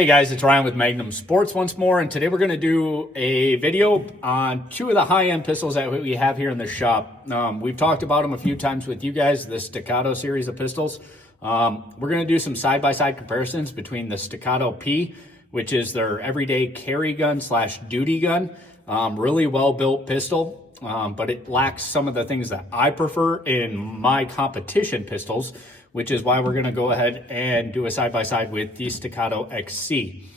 Hey guys, it's Ryan with Magnum Sports once more, and today we're going to do a video on two of the high-end pistols that we have here in the shop. We've talked about them a few times with you guys, the Staccato series of pistols. We're going to do some side-by-side comparisons between the Staccato P, which is their everyday carry gun slash duty gun. Really well-built pistol, but it lacks some of the things that I prefer in my competition pistols, which is why we're going to go ahead and do a side-by-side with the Staccato XC.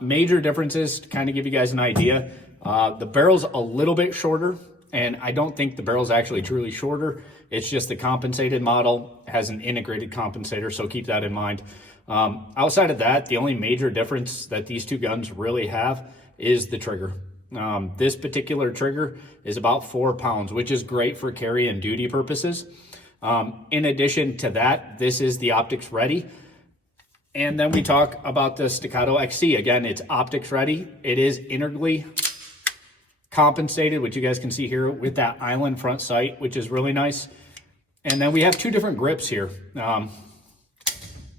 Major differences to kind of give you guys an idea. The barrel's a little bit shorter, and I don't think the barrel's actually truly shorter. It's just the compensated model has an integrated compensator, so keep that in mind. Outside of that, the only major difference that these two guns really have is the trigger. This particular trigger is about 4 pounds, which is great for carry and duty purposes. In addition to that, this is the optics ready. And then we talk about the Staccato XC. Again, it's optics ready. It is integrally compensated, which you guys can see here with that island front sight, which is really nice. And then we have two different grips here.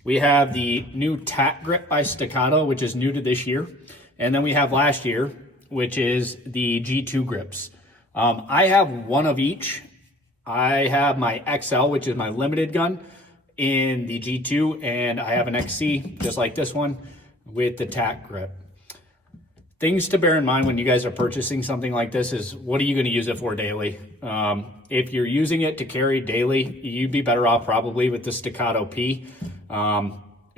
We have the new tack grip by Staccato, which is new to this year. And then we have last year, which is the G2 grips. I have one of each. I have my XL, which is my limited gun, in the G2, and I have an XC, just like this one, with the tack grip. Things to bear in mind when you guys are purchasing something like this is, what are you going to use it for daily? If you're using it to carry daily, you'd be better off probably with the Staccato P,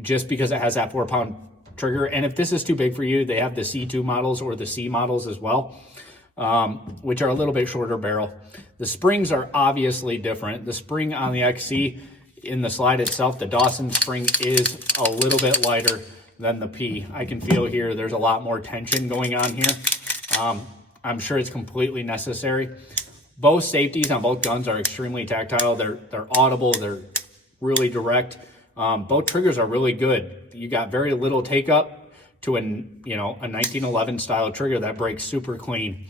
just because it has that 4 pound trigger. And if this is too big for you, they have the C2 models or the C models as well, which are a little bit shorter barrel. The springs are obviously different. The spring on the XC in the slide itself, the Dawson spring, is a little bit lighter than the P. I can feel here there's a lot more tension going on here. I'm sure it's completely necessary. Both safeties on both guns are extremely tactile. They're audible. They're really direct. Both triggers are really good. You got very little take up to a 1911 style trigger that breaks super clean.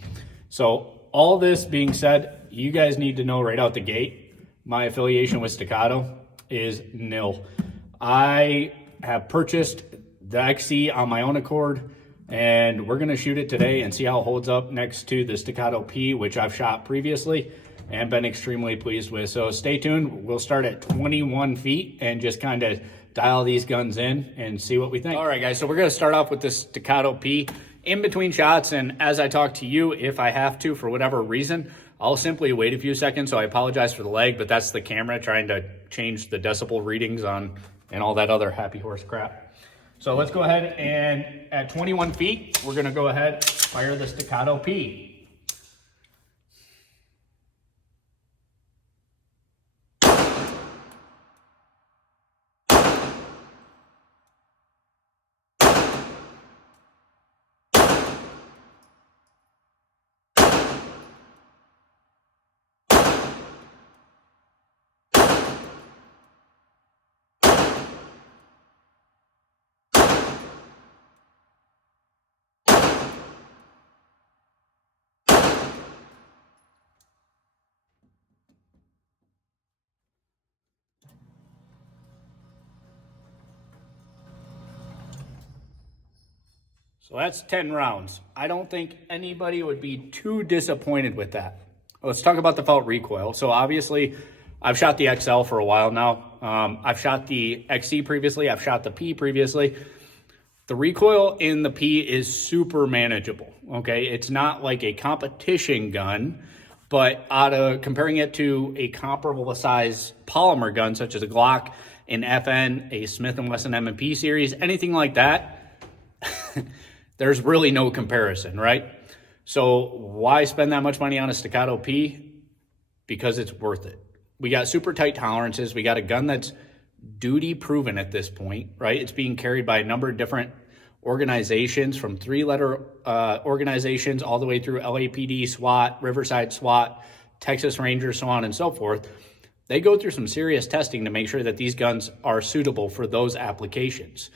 So all this being said, you guys need to know right out the gate, my affiliation with Staccato is nil. I have purchased the XC on my own accord, and we're going to shoot it today and see how it holds up next to the Staccato P, which I've shot previously and been extremely pleased with. So stay tuned. We'll start at 21 feet and just kind of dial these guns in and see what we think. All right, guys, so we're going to start off with the Staccato P. In between shots, and as I talk to you, if I have to, for whatever reason, I'll simply wait a few seconds. So I apologize for the lag, but that's the camera trying to change the decibel readings on and all that other happy horse crap. So let's go ahead, and at 21 feet, we're going to go ahead, fire the Staccato P. So that's 10 rounds. I don't think anybody would be too disappointed with that. Let's talk about the felt recoil. So obviously, I've shot the XL for a while now. I've shot the XC previously. I've shot the P previously. The recoil in the P is super manageable, okay? It's not like a competition gun, but comparing it to a comparable size polymer gun, such as a Glock, an FN, a Smith & Wesson M&P series, anything like that, there's really no comparison, right? So why spend that much money on a Staccato P? Because it's worth it. We got super tight tolerances. We got a gun that's duty proven at this point, right? It's being carried by a number of different organizations, from 3-letter organizations all the way through LAPD, SWAT, Riverside SWAT, Texas Rangers, so on and so forth. They go through some serious testing to make sure that these guns are suitable for those applications.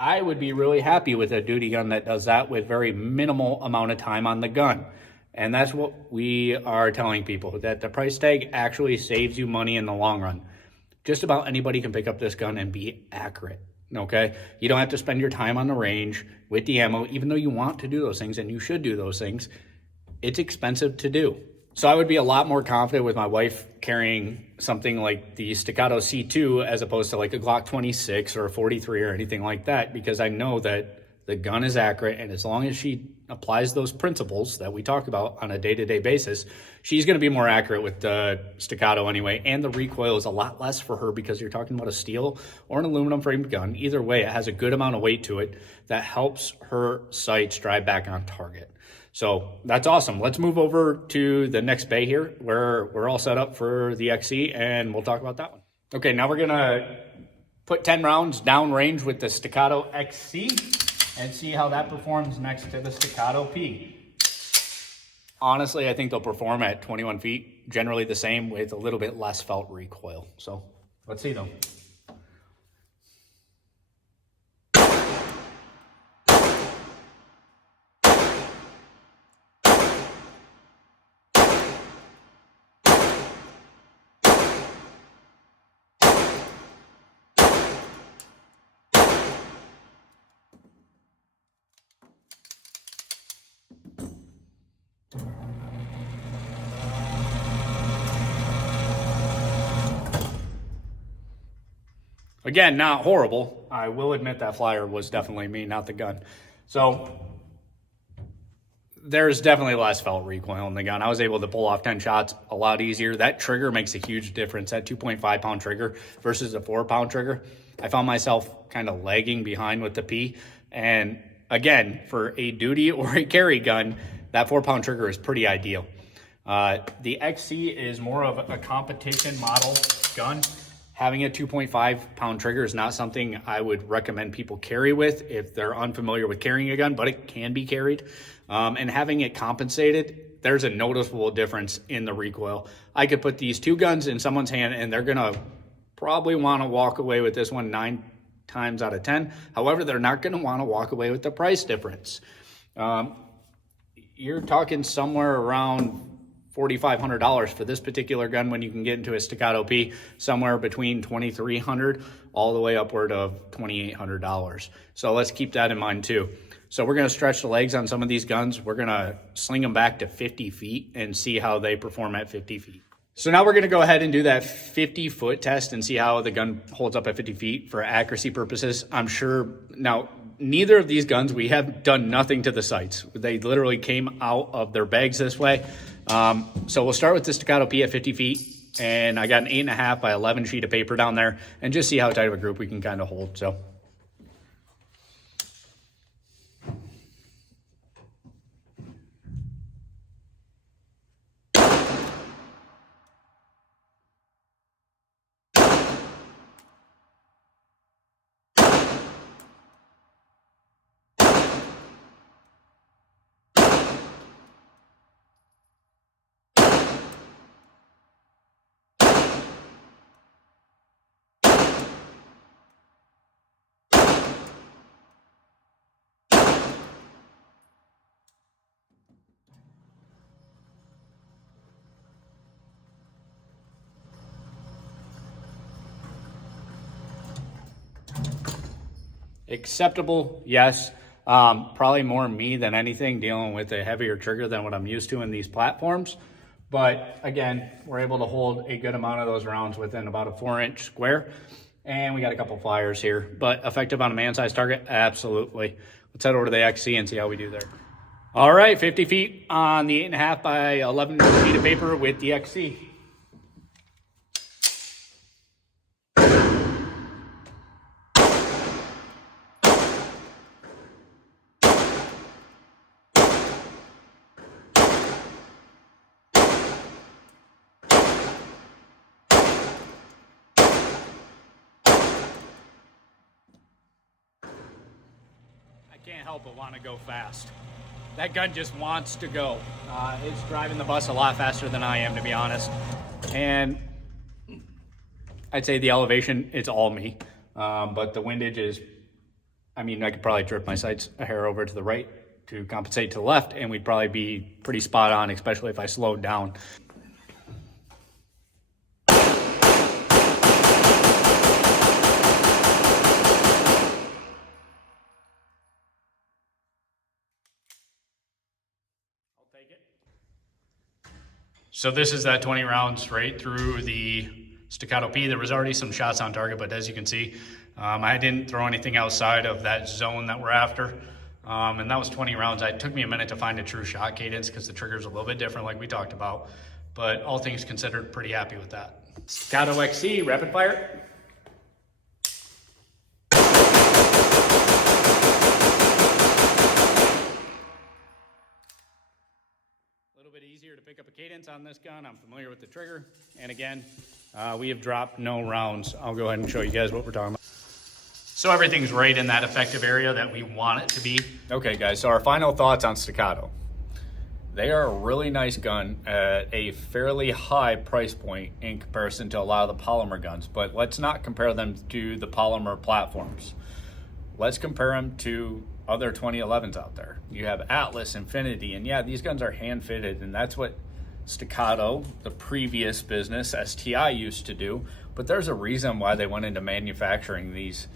I would be really happy with a duty gun that does that with very minimal amount of time on the gun. And that's what we are telling people, that the price tag actually saves you money in the long run. Just about anybody can pick up this gun and be accurate. okay? You don't have to spend your time on the range with the ammo, even though you want to do those things and you should do those things. It's expensive to do. So I would be a lot more confident with my wife carrying something like the Staccato C2 as opposed to like a Glock 26 or a 43 or anything like that, because I know that the gun is accurate, and as long as she applies those principles that we talk about on a day-to-day basis, she's going to be more accurate with the Staccato anyway, and the recoil is a lot less for her because you're talking about a steel or an aluminum framed gun. Either way, it has a good amount of weight to it that helps her sights drive back on target. So that's awesome. Let's move over to the next bay here where we're all set up for the XC, and we'll talk about that one. Okay, now we're going to put 10 rounds down range with the Staccato XC and see how that performs next to the Staccato P. Honestly, I think they'll perform at 21 feet, generally the same with a little bit less felt recoil. So let's see though. Again, not horrible. I will admit that flyer was definitely me, not the gun. So there's definitely less felt recoil in the gun. I was able to pull off 10 shots a lot easier. That trigger makes a huge difference. That 2.5 pound trigger versus a 4 pound trigger. I found myself kind of lagging behind with the P. And again, for a duty or a carry gun, that 4 pound trigger is pretty ideal. The XC is more of a competition model gun. Having a 2.5 pound trigger is not something I would recommend people carry with if they're unfamiliar with carrying a gun, but it can be carried. And having it compensated, there's a noticeable difference in the recoil. I could put these two guns in someone's hand and they're gonna probably wanna walk away with this one 9 times out of 10. However, they're not gonna wanna walk away with the price difference. You're talking somewhere around $4,500 for this particular gun when you can get into a Staccato P somewhere between $2,300 all the way upward of $2,800. So let's keep that in mind too. So we're gonna stretch the legs on some of these guns. We're gonna sling them back to 50 feet and see how they perform at 50 feet. So now we're gonna go ahead and do that 50 foot test and see how the gun holds up at 50 feet for accuracy purposes. I'm sure now, neither of these guns, we have done nothing to the sights. They literally came out of their bags this way. So we'll start with the Staccato P at 50 feet, and I got an 8.5 by 11 sheet of paper down there, and just see how tight of a group we can kind of hold. So. Acceptable, yes. Probably more me than anything, dealing with a heavier trigger than what I'm used to in these platforms. But again, we're able to hold a good amount of those rounds within about a 4-inch square. And we got a couple flyers here, but effective on a man-sized target? Absolutely. Let's head over to the XC and see how we do there. All right, 50 feet on the 8.5 by 11 sheet of paper with the XC. Can't help but want to go fast. That gun just wants to go. It's driving the bus a lot faster than I am, to be honest. And I'd say the elevation, it's all me. But the windage is, I mean, I could probably drift my sights a hair over to the right to compensate to the left, and we'd probably be pretty spot on, especially if I slowed down. take it. So this is that 20 rounds right through the Staccato P. There was already some shots on target, but as you can see, I didn't throw anything outside of that zone that we're after. And that was 20 rounds. It took me a minute to find a true shot cadence because the trigger's a little bit different like we talked about. But all things considered, pretty happy with that. Staccato XC, rapid fire. A little bit easier to pick up a cadence on this gun. I'm familiar with the trigger. And again, we have dropped no rounds. I'll go ahead and show you guys what we're talking about. So everything's right in that effective area that we want it to be. Okay guys, so our final thoughts on Staccato. They are a really nice gun at a fairly high price point in comparison to a lot of the polymer guns, but let's not compare them to the polymer platforms. Let's compare them to other 2011s out there. You have Atlas, Infinity, and yeah, these guns are hand fitted, and that's what Staccato, the previous business, STI, used to do. But there's a reason why they went into manufacturing these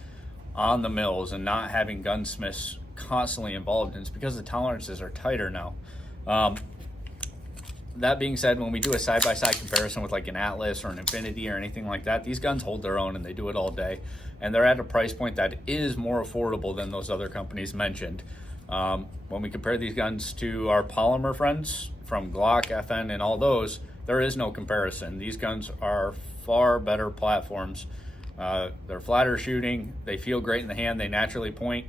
on the mills and not having gunsmiths constantly involved, and it's because the tolerances are tighter now. That being said, when we do a side-by-side comparison with like an Atlas or an Infinity or anything like that, these guns hold their own and they do it all day, and they're at a price point that is more affordable than those other companies mentioned. When we compare these guns to our polymer friends from Glock, FN, and all those, there is no comparison. These guns are far better platforms. They're flatter shooting, they feel great in the hand, they naturally point.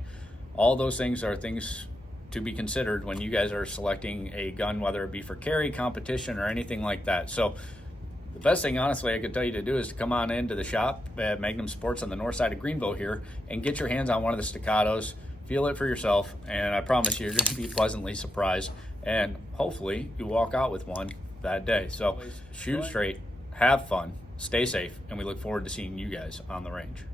All those things are things to be considered when you guys are selecting a gun, whether it be for carry, competition, or anything like that. So the best thing, honestly, I could tell you to do is to come on into the shop at Magnum Sports on the north side of Greenville here and get your hands on one of the Staccatos, feel it for yourself, and I promise you're going to be pleasantly surprised, and hopefully you walk out with one that day. So shoot straight, have fun, stay safe, and we look forward to seeing you guys on the range.